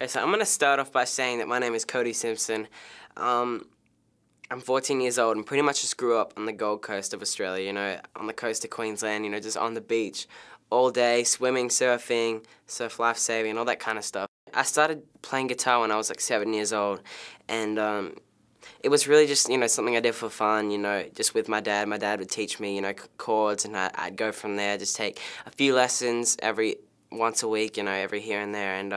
Okay, so I'm going to start off by saying that my name is Cody Simpson. I'm 14 years old and pretty much just grew up on the Gold Coast of Australia, you know, on the coast of Queensland, you know, just on the beach all day, swimming, surfing, surf life-saving, all that kind of stuff. I started playing guitar when I was like 7 years old, and it was really just, you know, something I did for fun, you know, just with my dad. My dad would teach me, you know, chords, and I'd go from there, just take a few lessons once a week, you know, every here and there, and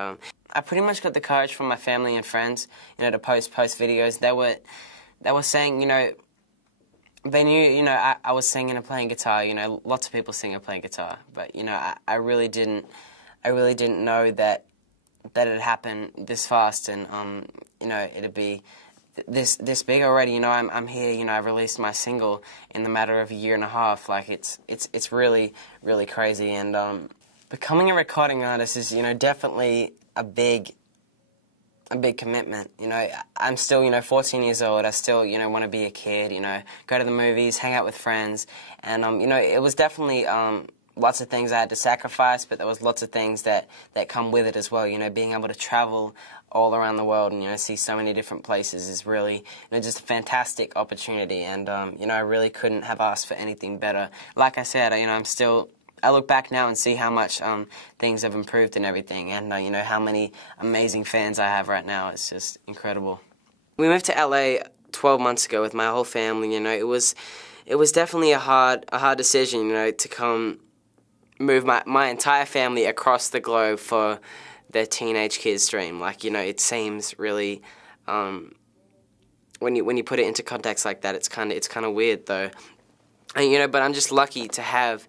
I pretty much got the courage from my family and friends, you know, to post videos. They were saying, you know, they knew, you know, I was singing and playing guitar. You know, lots of people sing and play guitar, but you know, I really didn't know that it'd happen this fast, and you know, it'd be this big already. You know, I'm here. You know, I released my single in the matter of a year and a half. Like it's really crazy, and becoming a recording artist is, you know, definitely a big commitment. You know, I'm still, you know, 14 years old. I still, you know, want to be a kid, you know, go to the movies, hang out with friends, and you know, it was definitely lots of things I had to sacrifice, but there was lots of things that come with it as well. You know, being able to travel all around the world and, you know, see so many different places is really, you know, just a fantastic opportunity, and you know, I really couldn't have asked for anything better. Like I said, you know, I look back now and see how much things have improved and everything, and you know, how many amazing fans I have right now. It's just incredible. We moved to LA 12 months ago with my whole family. You know, it was definitely a hard decision, you know, to move my entire family across the globe for their teenage kid's dream. Like, you know, it seems really when you put it into context like that, it's kind of weird though. And you know, but I'm just lucky to have,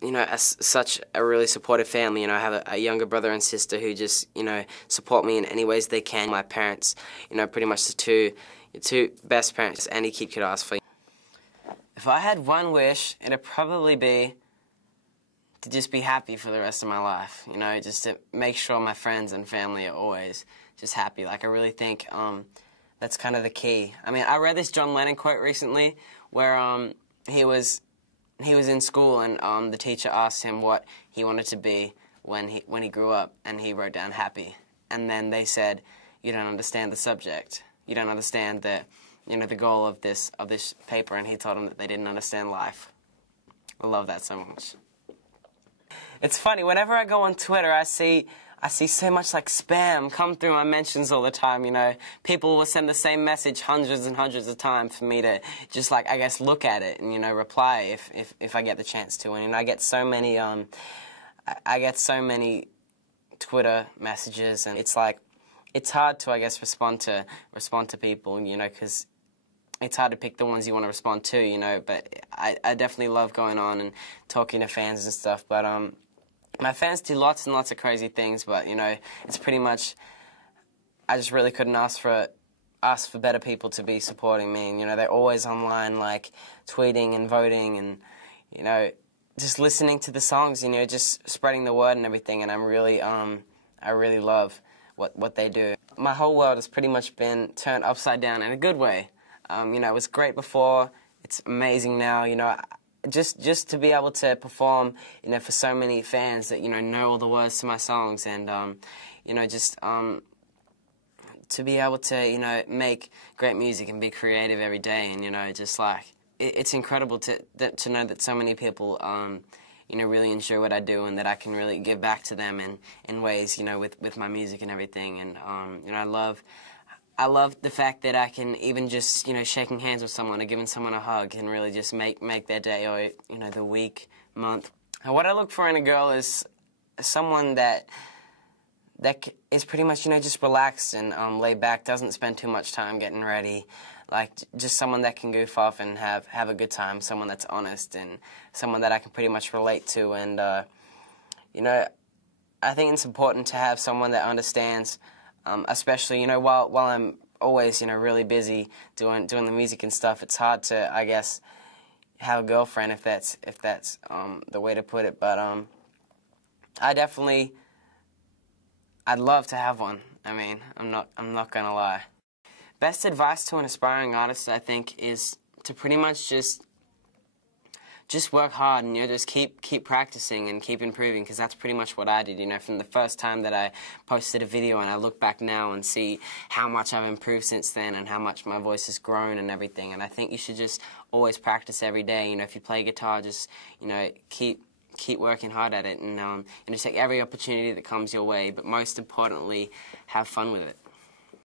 you know, such a really supportive family. You know, I have a younger brother and sister who just, you know, support me in any ways they can. My parents, you know, pretty much the two best parents any kid could ask for. If I had one wish, it'd probably be to just be happy for the rest of my life. You know, just to make sure my friends and family are always just happy. Like, I really think that's kind of the key. I mean, I read this John Lennon quote recently where he was in school, and the teacher asked him what he wanted to be when he grew up, and he wrote down happy. And then they said, "You don't understand the subject. You don't understand the, you know, the goal of this paper." And he told them that they didn't understand life. I love that so much. It's funny, whenever I go on Twitter, I see so much like spam come through my mentions all the time. You know, people will send the same message hundreds and hundreds of times for me to just, like, I guess, look at it and, you know, reply if I get the chance to. And, you know, I get so many Twitter messages, and it's like, it's hard to, I guess, respond to people, you know, because it's hard to pick the ones you want to respond to, you know. But I definitely love going on and talking to fans and stuff. But my fans do lots and lots of crazy things, but, you know, it's pretty much, I just really couldn't ask for better people to be supporting me. And, you know, they're always online, like, tweeting and voting and, you know, just listening to the songs, you know, just spreading the word and everything. And I really love what they do. My whole world has pretty much been turned upside down in a good way. You know, it was great before, it's amazing now, you know. Just to be able to perform, you know, for so many fans that, you know all the words to my songs, and you know, just to be able to, you know, make great music and be creative every day, and, you know, just like it's incredible to know that so many people you know, really enjoy what I do, and that I can really give back to them in ways, you know, with my music and everything. And you know, I love the fact that I can even just, you know, shaking hands with someone or giving someone a hug can really just make their day, or, you know, the week, month. And what I look for in a girl is someone that is pretty much, you know, just relaxed and laid back, doesn't spend too much time getting ready. Like, just someone that can goof off and have a good time, someone that's honest, and someone that I can pretty much relate to. And, you know, I think it's important to have someone that understands, especially, you know, while I'm always, you know, really busy doing the music and stuff. It's hard to, I guess, have a girlfriend if that's the way to put it. But I'd love to have one. I mean, I'm not gonna lie. Best advice to an aspiring artist, I think, is to pretty much just just work hard and, you know, just keep practicing and keep improving, because that's pretty much what I did, you know, from the first time that I posted a video, and I look back now and see how much I've improved since then and how much my voice has grown and everything. And I think you should just always practice every day. You know, if you play guitar, just, you know, keep working hard at it, and just take every opportunity that comes your way, but most importantly, have fun with it.